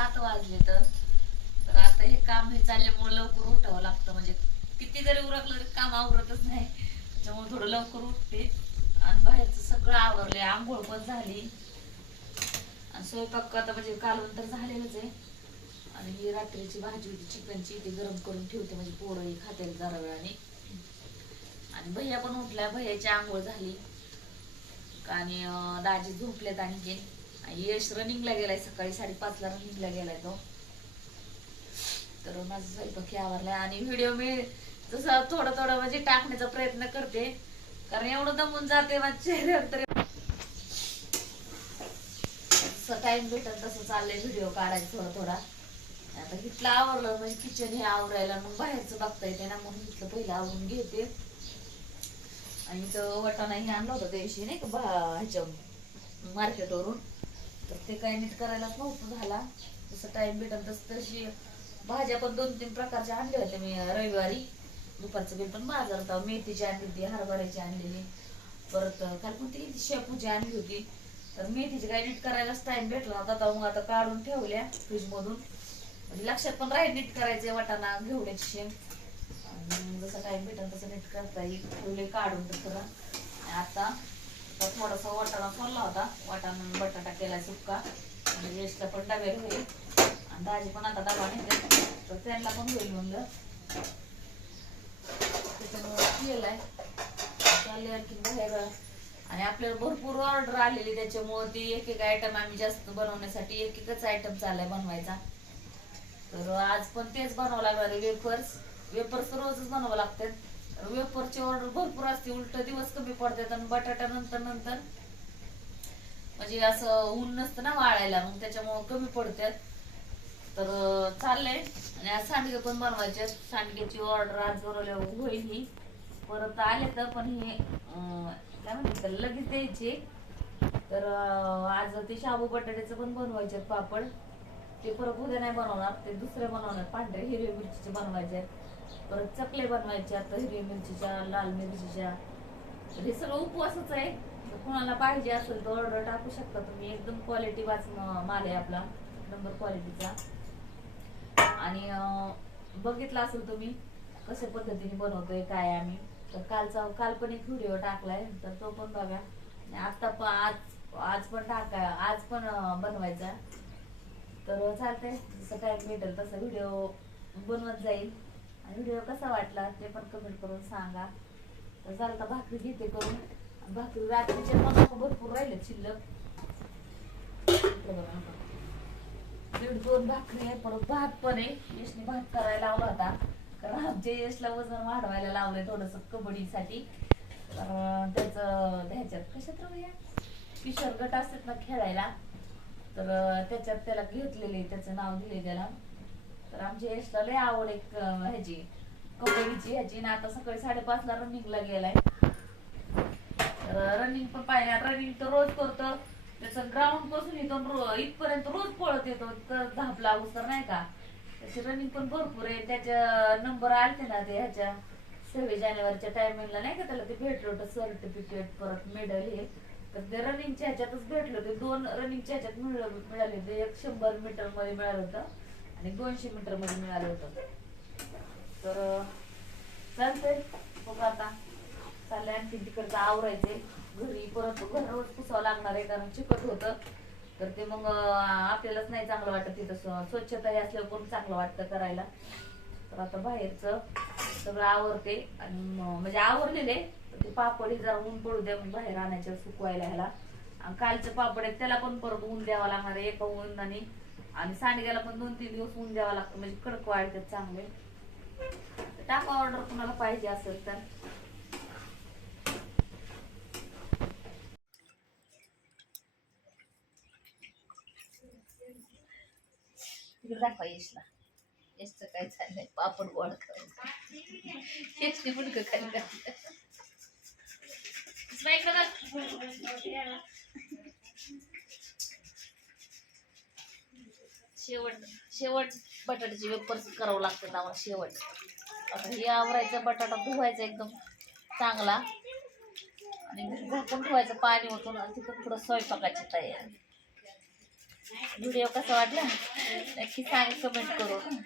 सात वाजले तर. आता हे काम हे चालल्यामुळे लवकर उठावं लागतं. म्हणजे किती जरी उरकलं तरी काम आवरतच नाही. त्याच्यामुळे थोडं लवकर उठते. आणि बाहेरचं सगळं आवरले आंघोळ पण झाली. आणि स्वयंपाक आता म्हणजे कालवण तर झालेलंच आहे. आणि ही रात्रीची भाजी होती चिकनची ती गरम करून ठेवते. म्हणजे पोरं खातील जरा वेळाने. आणि भैया पण उठल्या. भैयाची आंघोळ झाली. आणि दाजी झोपल्यात आणखी यश रनिंगला गेलाय सकाळी साडेपाचला रनिंगला गेलाय तो. तर माझा स्वयंपाक आवरलाय आणि व्हिडिओ मी जसं थोडं थोडं म्हणजे टाकण्याचा प्रयत्न करते. कारण एवढं दमून जाते माझ्या चेहऱ्यावर तरी. टाइम भेटत तसं चाललंय व्हिडिओ काढायचा थोडा थोडा. आता इथलं आवरलं म्हणजे किचन हे आवरायला मग बाहेरचं बघता येते ना म्हणून इथलं पहिलं आवरून घेते. आणि तो वटाणा हे आणलं होतं त्या दिवशी नाही का बा ह्याच्या मार्केटवरून तर ते काय नीट करायलाच नव्हतं झाला. जसं टाइम भेटल तसं तशी भाज्या पण दोन तीन प्रकारच्या आणल्या होत्या मी रविवारी. दुपारचं बिल पण बाजारात. मेथीची आणली होती हरभऱ्याची आणलेली. परत काल कोणती शेपूची आणली होती. तर मेथीची काही नीट करायलाच टाइम भेटला नव्हता. तर मग आता काढून ठेवल्या फ्रीज मधून म्हणजे लक्षात पण राहील नीट करायचे वाटाणा घेवड्याची शेंग. आणि जसं टाइम भेटेल तसं नीट करता येईल. ठेवले काढून तर आता तर थोडासा वाटाणा फोडला होता. वाटाणा आणि बटाटा केला सुक्का. आणि वेस्टला पण डबेल होईल आणि दाजी पण आता डबा नेते. तर त्यांना पण होईल म्हणलं. त्याच्यामुळे केलाय. चालले आणखी बाहेर. आणि आपल्याला भरपूर ऑर्डर आलेली त्याच्यामुळे ती एक एक आयटम आम्ही जास्त बनवण्यासाठी एक एकच आयटम चाललाय बनवायचा. तर आज पण तेच बनवावं लागणार वेफर्स वेफर्स रोजच बनवावं लागतात. वेफरची ऑर्डर भरपूर असते उलट दिवस कमी पडतात आणि बटाटा नंतर नंतर. म्हणजे असं ऊन नसतं ना वाळायला मग त्याच्यामुळे कमी पडतात. तर चाललंय. आणि आज सांडगे पण बनवायचे सांडग्याची ऑर्डर आज बरोबर होईल ही. परत आले तर पण हे अं, काय म्हणते लगेच द्यायचे. तर आज ते शाबू बटाट्याचं पण बनवायचे आहेत पापड. ते परत उद्या नाही बनवणार ते दुसरे बनवणार पांढरे हिरव्या मिरचीचे बनवायचे आहेत. परत चकले बनवायच्या आता हिरवी मिरचीच्या लाल मिरचीच्या. हे सगळं उपवासच आहे. तर कोणाला पाहिजे असेल तर ऑर्डर टाकू शकता तुम्ही. एकदम क्वालिटी वाच माल आहे आपला. नंबर क्वालिटीचा आणि बघितला बघितलं असेल तुम्ही कशा पद्धतीने बनवतोय काय आम्ही. तर कालचा काल पण एक व्हिडिओ टाकलाय. तर तो पण बघा. आता पण आज आज पण टाका आज पण बनवायचा. तर चालतंय. जसं टाइम भेटेल तसा व्हिडिओ बनवत जाईल. व्हिडिओ कसा वाटला ते पण कमेंट करून सांगा. तर चालता भाकरी घेते करून. भाकरी रात्रीचे पण भरपूर राहिले शिल्लक. दीड दोन भाकरी आहे परत भात पण आहे. यशने भात करायला लावला होता. कारण आमच्या यशला वजन वाढवायला लावलंय थोडस कबड्डीसाठी. तर त्याचं ह्याच्यात कशात राहूया? किशोर गट असतात ना खेळायला. तर त्याच्यात त्याला घेतलेले त्याचं नाव दिले त्याला. तर आमची यशला लय आवड एक ह्याची कबड्डीची. ह्याची. ना आता सकाळी साडेपाच ला रनिंगला गेलाय. तर रनिंग पण पाहिजे रनिंग तर रोज करतो. त्याचं ग्राउंडपासून इथून इथपर्यंत रोज पळत येतो. तर धाप लागूस तर नाही का? त्याची रनिंग पण भरपूर आहे. त्याच्या नंबर आलते ना ते ह्याच्या सव्वीस जानेवारीच्या टायमिंगला नाही का? त्याला ते भेटलं होतं सर्टिफिकेट परत मेडल हे. तर ते रनिंगच्या ह्याच्यातच भेटलं ते दोन रनिंगच्या ह्याच्यात मिळाले ते एक शंभर मीटरमध्ये मिळालं होतं. आणि दोनशे मीटरमध्ये मिळालं होतं. तर चालतंय. बघू आता. चाललंय आणखी तिकडचं आवरायचंय घरी परत घरावर पुसावं लागणार आहे कारण चिकट होतं. तर ते मग आपल्यालाच नाही चांगलं वाटत तिथं. स्वच्छता हे असल्यावर पण चांगलं वाटतं करायला? तर आता बाहेरचं सगळं आवरते. आणि म्हणजे आवरलेले ते पापड हे जरा ऊन पडू द्या मग बाहेर आणायच्या सुकवायला ह्याला. कालचे पापड आहेत त्याला पण परत ऊन द्यावं लागणार आहे एका उन्हाने. आणि सांडग्याला पण दोन तीन दिवस ऊन द्यावं लागतं म्हणजे कडक वाढतात चांगले. टाका ऑर्डर कुणाला पाहिजे असेल तर. तिकडे दाखवा यशला. यशचं काय चाललंय? पापड गोळ करायचं यशने मुलगा खाली घातलं. शेवट शेवट बटाट्याची वेपर्स करावं लागतात आम्हाला शेवट. आता हे आवरायचं बटाटा धुवायचा एकदम चांगला. आणि झाकून ठेवायचं पाणी ओतून आणि तिथं पुढं स्वयंपाकाची तयारी. व्हिडिओ कसा वाटला? नक्की सांग कमेंट करून.